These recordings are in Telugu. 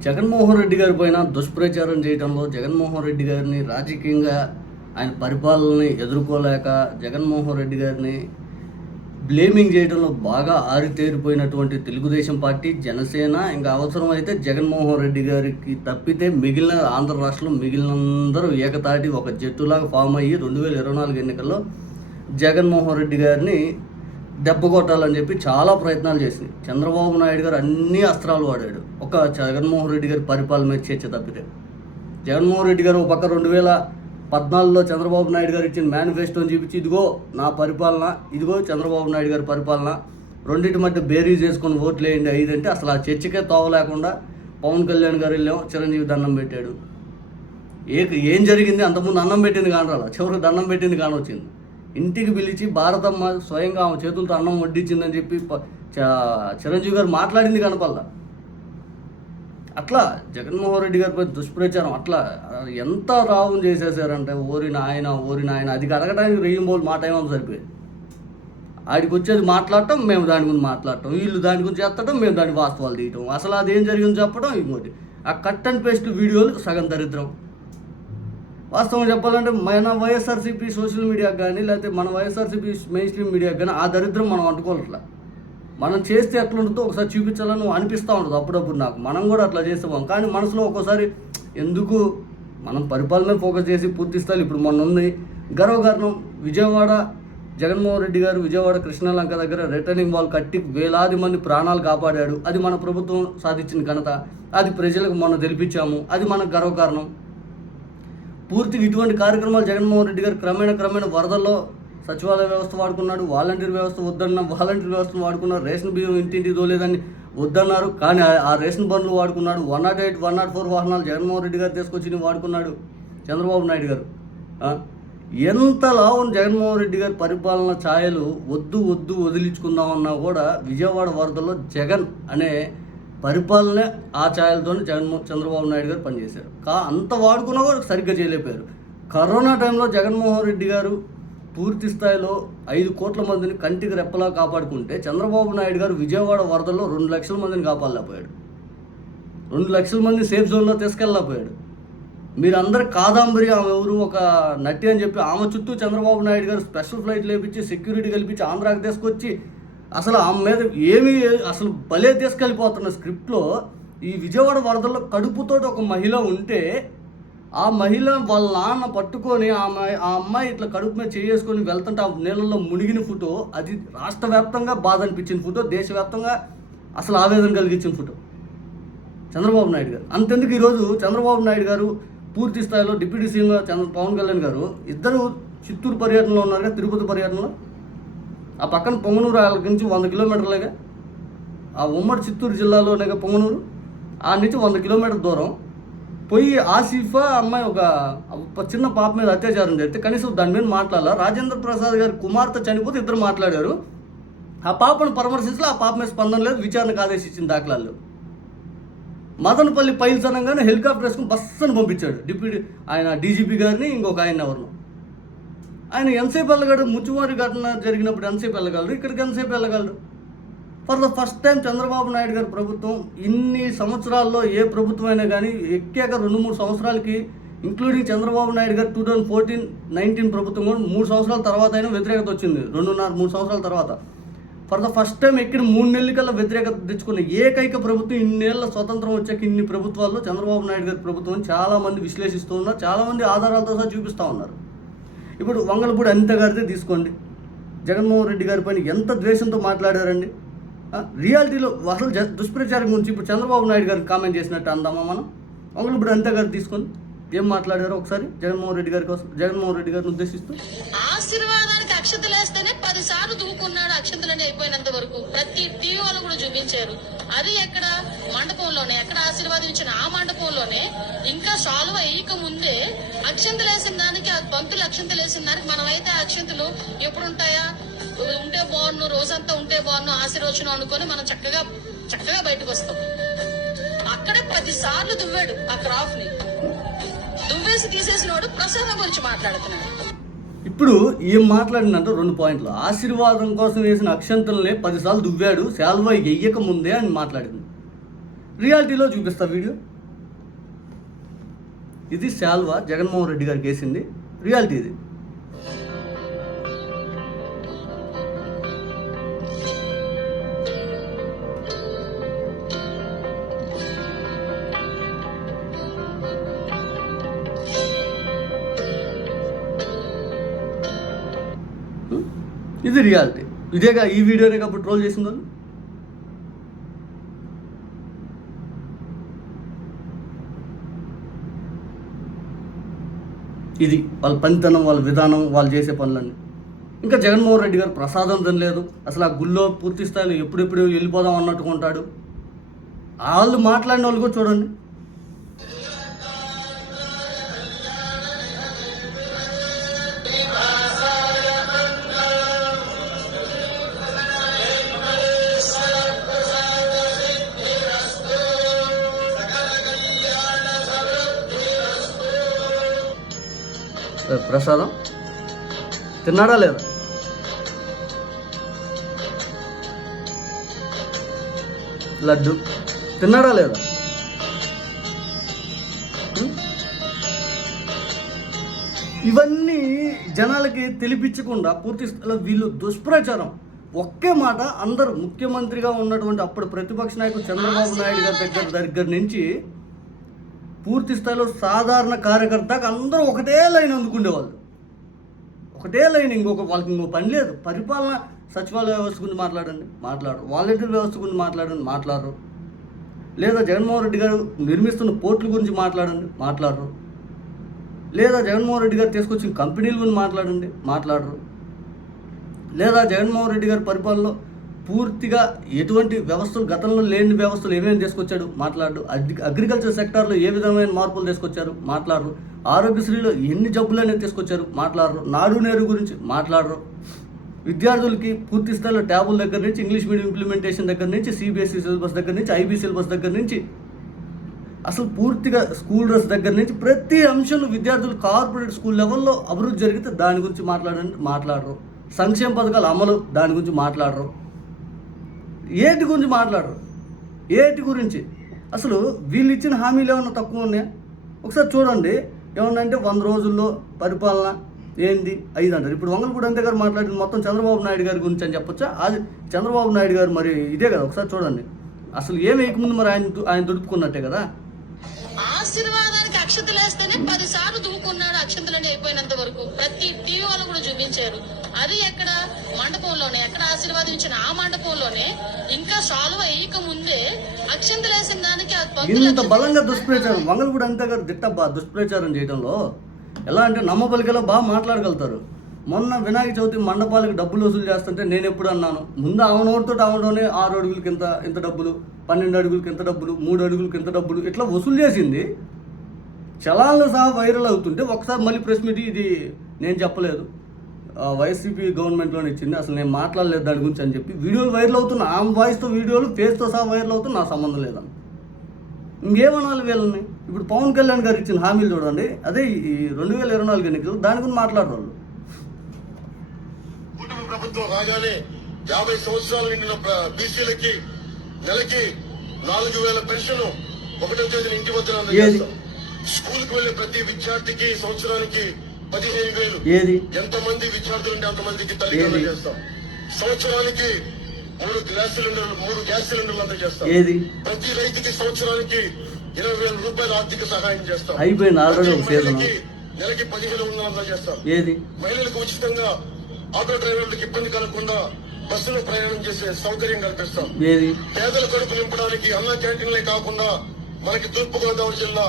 జగన్మోహన్ రెడ్డి గారి పైన దుష్ప్రచారం చేయడంలో జగన్మోహన్ రెడ్డి గారిని రాజకీయంగా ఆయన పరిపాలనని ఎదుర్కోలేక జగన్మోహన్ రెడ్డి గారిని బ్లేమింగ్ చేయడంలో బాగా ఆరితేరిపోయినటువంటి తెలుగుదేశం పార్టీ జనసేన ఇంకా అవసరమైతే జగన్మోహన్ రెడ్డి గారికి తప్పితే మిగిలిన ఆంధ్ర రాష్ట్రంలో మిగిలినందరూ ఏకతాటి ఒక జట్టులాగా ఫామ్ అయ్యి రెండు వేల ఇరవై నాలుగు ఎన్నికల్లో జగన్మోహన్ రెడ్డి గారిని దెబ్బ కొట్టాలని చెప్పి చాలా ప్రయత్నాలు చేసింది చంద్రబాబు నాయుడు గారు అన్ని అస్త్రాలు వాడాడు. ఒక జగన్మోహన్ రెడ్డి గారి పరిపాలన మీద చర్చ తప్పితే. జగన్మోహన్ రెడ్డి గారు ఒక పక్క రెండు వేల పద్నాలుగులో చంద్రబాబు నాయుడు గారు ఇచ్చిన మేనిఫెస్టోని చూపించి ఇదిగో నా పరిపాలన ఇదిగో చంద్రబాబు నాయుడు గారి పరిపాలన. రెండింటి మధ్య బేరీజ్ చేసుకొని ఓట్లు వేయండి ఐదంటే అసలు ఆ చర్చకే తోవ లేకుండా పవన్ కళ్యాణ్ గారు వెళ్ళాం చిరంజీవి దండం పెట్టాడు. ఏ ఏం జరిగింది? అంతకుముందు అన్నం పెట్టింది కానరాల? చివరికి దండం పెట్టింది కానొచ్చింది. ఇంటికి పిలిచి భారతమ్మ స్వయంగా ఆమె చేతులతో అన్నం వడ్డించిందని చెప్పి చ- చిరంజీవి గారు మాట్లాడింది కనపల్లా. అట్లా జగన్మోహన్ రెడ్డి గారిపై దుష్ప్రచారం అట్లా ఎంత రావం చేసేసారంటే ఓరి నాయన ఓరి నాయన అది అడగడానికి రెయ్యం బోల్ మాట ఏమో సరిపోయేది. ఆడికి వచ్చేది మాట్లాడటం మేము దాని గురించి మాట్లాడటం వీళ్ళు దాని గురించి చేస్తటం మేము దాని వాస్తవాలు తీయటం అసలు అదేం జరిగిందో చెప్పడం ఇంకోటి. ఆ కట్ అండ్ పేస్ట్ వీడియోలు సగం దరిద్రం. వాస్తవం చెప్పాలంటే మన వైఎస్ఆర్సీపీ సోషల్ మీడియాకి కానీ లేకపోతే మన వైఎస్ఆర్సీపీ మెయిన్ స్ట్రీమ్ మీడియాకి కానీ ఆ దరిద్రం మనం అంటుకోవట్లా మనం చేస్తే ఎట్లుంటుందో ఒకసారి చూపించాలని అనిపిస్తూ ఉంటుంది అప్పుడప్పుడు నాకు. మనం కూడా అట్లా చేసేవాం కానీ మనసులో ఒక్కోసారి ఎందుకు మనం పరిపాలన ఫోకస్ చేసి పూర్తి స్థాయిలో ఇప్పుడు మొన్న ఉంది. గర్వకారణం విజయవాడ జగన్మోహన్ రెడ్డి గారు విజయవాడ కృష్ణలంక దగ్గర రిటర్నింగ్ వాల్ కట్టి వేలాది మంది ప్రాణాలు కాపాడాడు. అది మన ప్రభుత్వం సాధించిన ఘనత. అది ప్రజలకు మొన్న తెలిపించాము. అది మనకు గర్వకారణం. పూర్తిగా ఇటువంటి కార్యక్రమాలు జగన్మోహన్ రెడ్డి గారు క్రమేణ క్రమేణ వరదల్లో సచివాలయ వ్యవస్థ వాడుకున్నాడు వాలంటీర్ వ్యవస్థ వద్దన్న వాలంటీర్ వ్యవస్థను వాడుకున్నారు రేషన్ బియ్యం ఇంటింటి దోలేదని వద్దన్నారు. కానీ ఆ- రేషన్ బండ్లు వాడుకున్నాడు. One nought eight one nought four వాహనాలు జగన్మోహన్ రెడ్డి గారు తీసుకొచ్చి వాడుకున్నాడు చంద్రబాబు నాయుడు గారు. ఎంత లాభం జగన్మోహన్ రెడ్డి గారి పరిపాలన ఛాయలు వద్దు వద్దు వదిలించుకుందామన్నా కూడా విజయవాడ వరదల్లో జగన్ అనే పరిపాలనే ఆ ఛాయలతో జగన్మో చంద్రబాబు నాయుడు గారు పనిచేశారు. కా అంత వాడుకున్నా కూడా సరిగ్గా చేయలేకపోయారు. కరోనా టైంలో జగన్మోహన్ రెడ్డి గారు పూర్తి స్థాయిలో ఐదు కోట్ల మందిని కంటికి రెప్పలా కాపాడుకుంటే చంద్రబాబు నాయుడు గారు విజయవాడ వరదల్లో రెండు లక్షల మందిని కాపాడలేకపోయాడు. రెండు లక్షల మంది సేఫ్ జోన్లో తీసుకెళ్ళలేకపోయాడు. మీరందరు కాదాంబరి ఆమె ఎవరు ఒక నటి అని చెప్పి ఆమె చుట్టూ చంద్రబాబు నాయుడు గారు స్పెషల్ ఫ్లైట్ లేపించి సెక్యూరిటీ కల్పించి ఆంధ్రాకి తీసుకొచ్చి అసలు ఆమె మీద ఏమీ అసలు భలే తీసుకెళ్ళిపోతున్న స్క్రిప్ట్లో ఈ విజయవాడ వరదల్లో కడుపుతోటి ఒక మహిళ ఉంటే ఆ మహిళ వాళ్ళ నాన్న పట్టుకొని ఆమె ఆ అమ్మాయి ఇట్లా కడుపు మీద చేసుకొని వెళ్తుంటే ఆ నీళ్ళల్లో మునిగిన ఫోటో అది రాష్ట్ర వ్యాప్తంగా బాధ అనిపించిన ఫోటో దేశవ్యాప్తంగా అసలు ఆవేదన కలిగించిన ఫోటో. చంద్రబాబు నాయుడు గారు. అంతెందుకు ఈరోజు చంద్రబాబు నాయుడు గారు పూర్తి స్థాయిలో డిప్యూటీ సీఎంగా చంద్ర పవన్ కళ్యాణ్ గారు ఇద్దరు చిత్తూరు పర్యటనలో ఉన్నారుగా తిరుపతి పర్యటనలో. ఆ పక్కన పొంగనూరు వాళ్ళ నుంచి వంద కిలోమీటర్లేగా? ఆ ఉమ్మడి చిత్తూరు జిల్లాలోనేగా పొంగనూరు? ఆ నుంచి వంద కిలోమీటర్ దూరం. పోయి ఆసిఫా అమ్మాయి ఒక చిన్న పాప మీద అత్యాచారం జరిగితే కనీసం దాని మీద మాట్లాడాల? రాజేంద్ర ప్రసాద్ గారి కుమార్తె చనిపోతే ఇద్దరు మాట్లాడారు. ఆ పాపను పరామర్శించలే ఆ పాప మీద స్పందన లేదు విచారణకు ఆదేశించిన దాఖలాల్లో మదనపల్లి పైల్స్ అనగానే హెలికాప్టర్ వేసుకుని బస్సును పంపించాడు. డిప్యూటీ ఆయన డీజీపీ గారిని ఇంకొక ఆయన ఎవరు ఆయన ఎంతసేపు వెళ్ళగలరు? ముచ్చుమారి ఘటన జరిగినప్పుడు ఎంతసేపు వెళ్ళగలరు? ఇక్కడికి ఎంతసేపు వెళ్ళగలరు? For the first time Chandrababu Naidu గారి ప్రభుత్వం ఇన్ని సంవత్సరాల్లో ఏ ప్రభుత్వం అయినా కానీ ఎక్కాక రెండు మూడు సంవత్సరాలకి ఇంక్లూడింగ్ చంద్రబాబు నాయుడు గారు టూ థౌజండ్ ఫోర్టీన్ నైన్టీన్ ప్రభుత్వం కూడా మూడు సంవత్సరాల తర్వాత అయినా వ్యతిరేకత వచ్చింది. రెండున్నర మూడు సంవత్సరాల తర్వాత. ఫర్ ద ఫస్ట్ టైం ఎక్కిన మూడు నెలల కల్లా వ్యతిరేకత తెచ్చుకున్న ఏకైక ప్రభుత్వం ఇన్నేళ్ళ స్వతంత్రం వచ్చాక ఇన్ని ప్రభుత్వాల్లో చంద్రబాబు నాయుడు గారి ప్రభుత్వం చాలామంది విశ్లేషిస్తూ ఉన్నారు. చాలామంది ఆధారాలతో సహా చూపిస్తూ ఉన్నారు. ఇప్పుడు వంగలపూడి అనిత గారితే తీసుకోండి. జగన్మోహన్ రెడ్డి గారి పైన ఎంత ద్వేషంతో మాట్లాడారండి? రియాలిటీలో అసలు దుష్ప్రచారం గురించి ఇప్పుడు చంద్రబాబు నాయుడు గారికి కామెంట్ చేసినట్టు అందామా మనం? వంగలపూడి అనిత గారు తీసుకొని ఏం మాట్లాడారో ఒకసారి జగన్మోహన్ రెడ్డి గారి కోసం జగన్మోహన్ రెడ్డి గారిని ఉద్దేశిస్తూ. ఆశీర్వాదానికి అక్షతలు వేస్తేనే పది సార్లు దూకున్నాడు అక్షంతలని అయిపోయినంత వరకు. ప్రతి టీవీ వాళ్ళు కూడా చూపించారు. అది ఎక్కడ? మండపంలోనే. ఎక్కడ ఆశీర్వాదించిన ఆ మండపంలోనే. ఇంకా సాల్వ్ అయ్యక ముందే అక్షంతలు వేసిన దానికి ఆ పంతులు అక్షంతలు వేసిన దానికి మనమైతే అయితే అక్షంతలు ఎప్పుడు ఉంటాయా ఉంటే బాగున్ను రోజంతా ఉంటే బాగున్ను ఆశీర్వచనం అనుకొని మనం చక్కగా చక్కగా బయటకు వస్తాం. అక్కడే పది సార్లు దువ్వాడు ఆ క్రాఫ్ని దువ్వేసి తీసేసినోడు ప్రసాదం గురించి మాట్లాడుతున్నాడు. ఇప్పుడు ఏం మాట్లాడినంటే రెండు పాయింట్లు. ఆశీర్వాదం కోసం వేసిన అక్షంతలనే పదిసార్లు దువ్వాడు శాల్వా ఎయ్యక ముందే అని మాట్లాడింది. రియాలిటీలో చూపిస్తా వీడియో. ఇది శాల్వా జగన్మోహన్ రెడ్డి గారికి వేసింది రియాలిటీ ఇది. ఇది రియాలిటీ. ఇదేగా ఈ వీడియోనే కాబట్టి ట్రోల్ చేసిన వాళ్ళు? ఇది వాళ్ళ పనితనం వాళ్ళ విధానం వాళ్ళు చేసే పనులన్నీ. ఇంకా జగన్మోహన్ రెడ్డి గారు ప్రసాదం తినలేదు. అసలు ఆ గుళ్ళో పూర్తి స్థాయిలో ఎప్పుడెప్పుడు వెళ్ళిపోదాం అన్నట్టుకుంటాడు వాళ్ళు మాట్లాడిన వాళ్ళు కూడా చూడండి. ప్రసాదం? తిన్నాడా లేదా? లడ్డు. తిన్నాడా లేదా? ఇవన్నీ జనాలకి తెలిపించకుండా పూర్తి స్థాయిలో వీళ్ళు దుష్ప్రచారం. ఒకే మాట అందరూ ముఖ్యమంత్రిగా ఉన్నటువంటి అప్పుడు ప్రతిపక్ష నాయకుడు చంద్రబాబు నాయుడు గారి దగ్గర దగ్గర నుంచి పూర్తి స్థాయిలో సాధారణ కార్యకర్తకు అందరూ ఒకటే లైన్ అందుకుండేవాళ్ళు. ఒకటే లైన్ ఇంకొక వాళ్ళకి ఇంకో పని లేదు. పరిపాలన సచివాలయ వ్యవస్థ గురించి మాట్లాడండి. మాట్లాడరు. వాలంటీర్ వ్యవస్థ గురించి మాట్లాడండి. మాట్లాడరు. లేదా జగన్మోహన్ రెడ్డి గారు నిర్మిస్తున్న పోర్టుల గురించి మాట్లాడండి. మాట్లాడరు. లేదా జగన్మోహన్ రెడ్డి గారు తీసుకొచ్చిన కంపెనీల గురించి మాట్లాడండి. మాట్లాడరు. లేదా జగన్మోహన్ రెడ్డి గారి పరిపాలనలో పూర్తిగా ఎటువంటి వ్యవస్థలు గతంలో లేని వ్యవస్థలు ఏమేమి తీసుకొచ్చాడు? మాట్లాడు. అగ్రికల్చర్ సెక్టార్లో ఏ విధమైన మార్పులు తీసుకొచ్చారు? మాట్లాడరు. ఆరోగ్యశ్రీలో ఎన్ని జబ్బులు అనేది తీసుకొచ్చారు? మాట్లాడరు. నాడు నేరు గురించి మాట్లాడరు. విద్యార్థులకి పూర్తి స్థాయిలో ట్యాబుల దగ్గర నుంచి ఇంగ్లీష్ మీడియం ఇంప్లిమెంటేషన్ దగ్గర నుంచి సిబిఎస్ఈ సిలబస్ దగ్గర నుంచి ఐబీ సిలబస్ దగ్గర నుంచి అసలు పూర్తిగా స్కూల్ డ్రెస్ దగ్గర నుంచి ప్రతి అంశంలో విద్యార్థులు కార్పొరేట్ స్కూల్ లెవెల్లో అభివృద్ధి జరిగితే దాని గురించి మాట్లాడండి మాట్లాడరు. సంక్షేమ పథకాల అమలు దాని గురించి మాట్లాడరు. ఏటి గురించి మాట్లాడరు? ఏటి గురించి? అసలు వీళ్ళు ఇచ్చిన హామీలు ఏమన్నా తక్కువ ఉన్నాయా? ఒకసారి చూడండి. ఏమన్నంటే వంద రోజుల్లో పరిపాలన ఏంది? ఐదు అంటారు. ఇప్పుడు వంగలపూడి అంతే గారు మాట్లాడింది. మొత్తం చంద్రబాబు నాయుడు గారి గురించి అని చెప్పొచ్చా? అది చంద్రబాబు నాయుడు గారు మరి ఇదే కదా. ఒకసారి చూడండి. అసలు ఏం వేయకముందు మరి ఆయన ఆయన దుడుపుకున్నట్టే కదా? ఆశీర్వాదానికి అక్షతలు వేస్తేనే పది సార్లు దూకున్నాడు అక్షంతలని అయిపోయినంత వరకు. ప్రతి టీవీ వాళ్ళు కూడా చూపించారు. అది ఎక్కడ? మండపంలోనే. ఎక్కడ ఆశీర్వాదించిన ఆ మండపంలోనే. ఇంకా సాల్వ్ అయ్యక ముందే అక్షంతలు వేసిన దానికి ఇంత బలంగా దుష్ప్రచారం. మంగళగూడ అంతే గారు దిట్టబ్బా దుష్ప్రచారం చేయడంలో ఎలా అంటే నమ్మపలికలో బాగా మాట్లాడగలుగుతారు. మొన్న వినాయక చవితి మండపాలకు డబ్బులు వసూలు చేస్తుంటే నేను ఎప్పుడు అన్నాను ముందు ఆవనోడితో ఆవడోనే ఆరు అడుగులకి ఇంత ఇంత డబ్బులు? పన్నెండు అడుగులకి ఇంత డబ్బులు? మూడు అడుగులకి ఇంత డబ్బులు? ఇట్లా వసూలు చేసింది. చలాన్లు సహా వైరల్ అవుతుంటే ఒకసారి మళ్ళీ ప్రెస్ మీట్ ఇది నేను చెప్పలేదు. వైసీపీ గవర్నమెంట్లోనే ఇచ్చింది. అసలు నేను మాట్లాడలేదు దాని గురించి అని చెప్పి వీడియోలు వైరల్ అవుతున్నా. ఆమె వాయిస్తో వీడియోలు ఫేస్తో సహా వైరల్ అవుతున్నా నా సంబంధం లేదని ఇంకేమనాలి వీళ్ళని? ఇప్పుడు పవన్ కళ్యాణ్ గారు ఇచ్చిన హామీలు చూడండి. అదే ఈ రెండు వేల ఇరవై నాలుగు ఎన్నికలు దాని గురించి మాట్లాడరు కుటుంబ ప్రభుత్వం రాగానే యాభై సంవత్సరాలు నిండిన బీసీలకి నెలకి నాలుగు వేల పెన్షన్ ఒకటో తేదీన ఇంటి వద్ద అందజేస్తాం స్కూల్కు వెళ్ళే ప్రతి విద్యార్థికి సంవత్సరానికి పదిహేను వేలు. ఏది? ఎంత మంది విద్యార్థులు ఉంటే అంతమందికి తల్లిదండ్రులు? చేస్తాం. సంవత్సరానికి మూడు గ్యాస్ సిలిండర్లు మూడు గ్యాస్ సిలిండర్లు అందజేస్తాం ఏది? ప్రతి రైతుకి సంవత్సరానికి ఇరవై వేల రూపాయల ఆర్థిక సహాయం చేస్తాం. అయిపోయింది ఆల్రెడీ నెలకి పదిహేను వందలు అందజేస్తాం ఏది? మహిళలకు ఉచితంగా ఆటో డ్రైవర్లకు ఇబ్బంది కలగకుండా బస్సులో ప్రయాణం చేసే సౌకర్యం కల్పిస్తాం. ఏది? పేదల కడుపు నింపడానికి అన్న క్యాంటీన్లే కాకుండా మనకి తూర్పు గోదావరి జిల్లా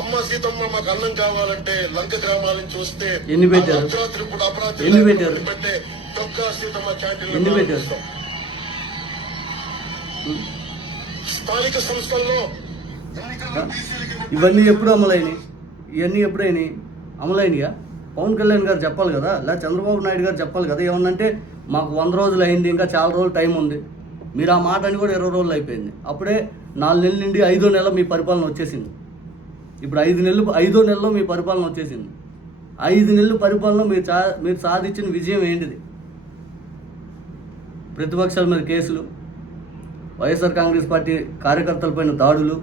అమ్మ సీతమ్మ మాకు అన్నం కావాలంటే లంక గ్రామాల నుంచి వస్తే ఎన్ని పెట్టారు? అర్ధరాత్రి అపరాత్రి ఎన్ని పెట్టారు? పెట్టే తొక్క సీతమ్మ ఎన్ని పెట్టారు? స్థానిక సంస్థల్లో ఇవన్నీ ఎప్పుడు అమలైనవి ఇవన్నీ ఎప్పుడైనాయి? అమలైనయా? పవన్ కళ్యాణ్ గారు చెప్పాలి కదా? లేదా చంద్రబాబు నాయుడు గారు చెప్పాలి కదా? ఏమన్నంటే మాకు వంద రోజులు అయింది ఇంకా చాలా రోజులు టైం ఉంది. మీరు ఆ మాట అని కూడా ఇరవై రోజులు అయిపోయింది. అప్పుడే నాలుగు నెలల నుండి ఐదో నెల మీ పరిపాలన వచ్చేసింది. ఇప్పుడు ఐదు నెలలు ఐదో నెలలో మీ పరిపాలన వచ్చేసింది. ఐదు నెలలు పరిపాలన మీరు చా మీరు సాధించిన విజయం ఏంటిది? ప్రతిపక్షాల మీద కేసులు వైఎస్ఆర్ కాంగ్రెస్ పార్టీ కార్యకర్తలపైన దాడులు.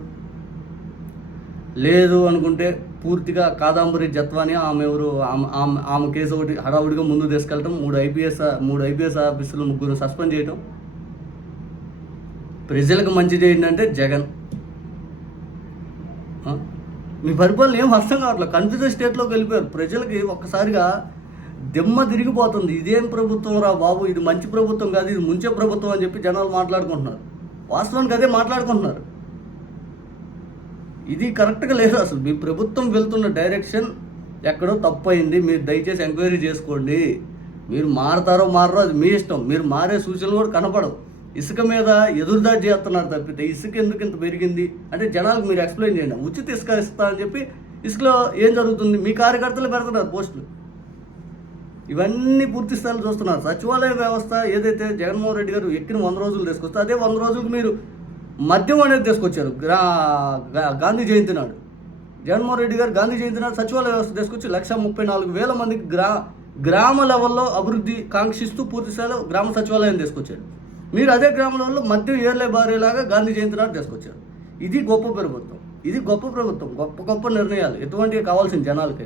లేదు అనుకుంటే పూర్తిగా కాదాంబరి జత్వాని ఆమె ఎవరు ఆమె ఆమె ఆమె కేసు ఒకటి హడావుడిగా ముందు తీసుకెళ్ళటం మూడు ఐపీఎస్ మూడు ఐపీఎస్ ఆఫీసులు ముగ్గురు సస్పెండ్ చేయటం. ప్రజలకు మంచి చేయండి అంటే జగన్. మీ పరిపాలన ఏం అర్థం కావట్లేదు. కన్ఫ్యూజన్ స్టేట్లోకి వెళ్ళిపోయారు. ప్రజలకి ఒక్కసారిగా దిమ్మ తిరిగిపోతుంది. ఇదేం ప్రభుత్వం రా బాబు? ఇది మంచి ప్రభుత్వం కాదు ఇది ముంచే ప్రభుత్వం అని చెప్పి జనాలు మాట్లాడుకుంటున్నారు. వాస్తవానికి అదే మాట్లాడుకుంటున్నారు. ఇది కరెక్ట్గా లేదు అసలు. మీ ప్రభుత్వం వెళ్తున్న డైరెక్షన్ ఎక్కడో తప్పయింది. మీరు దయచేసి ఎంక్వైరీ చేసుకోండి. మీరు మారతారో మారో అది మీ ఇష్టం. మీరు మారే సూచనలు కూడా కనపడవు. ఇసుక మీద ఎదురుదాడి చేస్తున్నారు తప్పితే ఇసుక ఎందుకు ఇంత పెరిగింది? అంటే జనాలకు మీరు ఎక్స్ప్లెయిన్ చేయండి. ఉచిత ఇసుక ఇస్తా అని చెప్పి ఇసుకలో ఏం జరుగుతుంది? మీ కార్యకర్తలు పెడుతున్నారు పోస్టులు. ఇవన్నీ పూర్తి స్థాయిలో చూస్తున్నారు. సచివాలయ వ్యవస్థ ఏదైతే జగన్మోహన్ రెడ్డి గారు ఎక్కిన వంద రోజులు తీసుకొస్తే అదే వంద రోజులకు మీరు మద్యం అనేది తీసుకొచ్చారు. గ్రా గాంధీ జయంతి నాడు. జగన్మోహన్ రెడ్డి గారు గాంధీ జయంతి నాడు సచివాలయ వ్యవస్థ తీసుకొచ్చి లక్ష ముప్పై నాలుగు వేల మందికి గ్రా గ్రామ లెవెల్లో అభివృద్ధి కాంక్షిస్తూ పూర్తి స్థాయిలో గ్రామ సచివాలయం తీసుకొచ్చారు. మీరు అదే గ్రామంలో మద్యం ఏర్లే బారేలాగా గాంధీ జయంతి నాడు తీసుకొచ్చారు. ఇది గొప్ప ప్రభుత్వం. ఇది గొప్ప ప్రభుత్వం. గొప్ప గొప్ప నిర్ణయాలు. ఎటువంటివి కావాల్సిన జనాలకి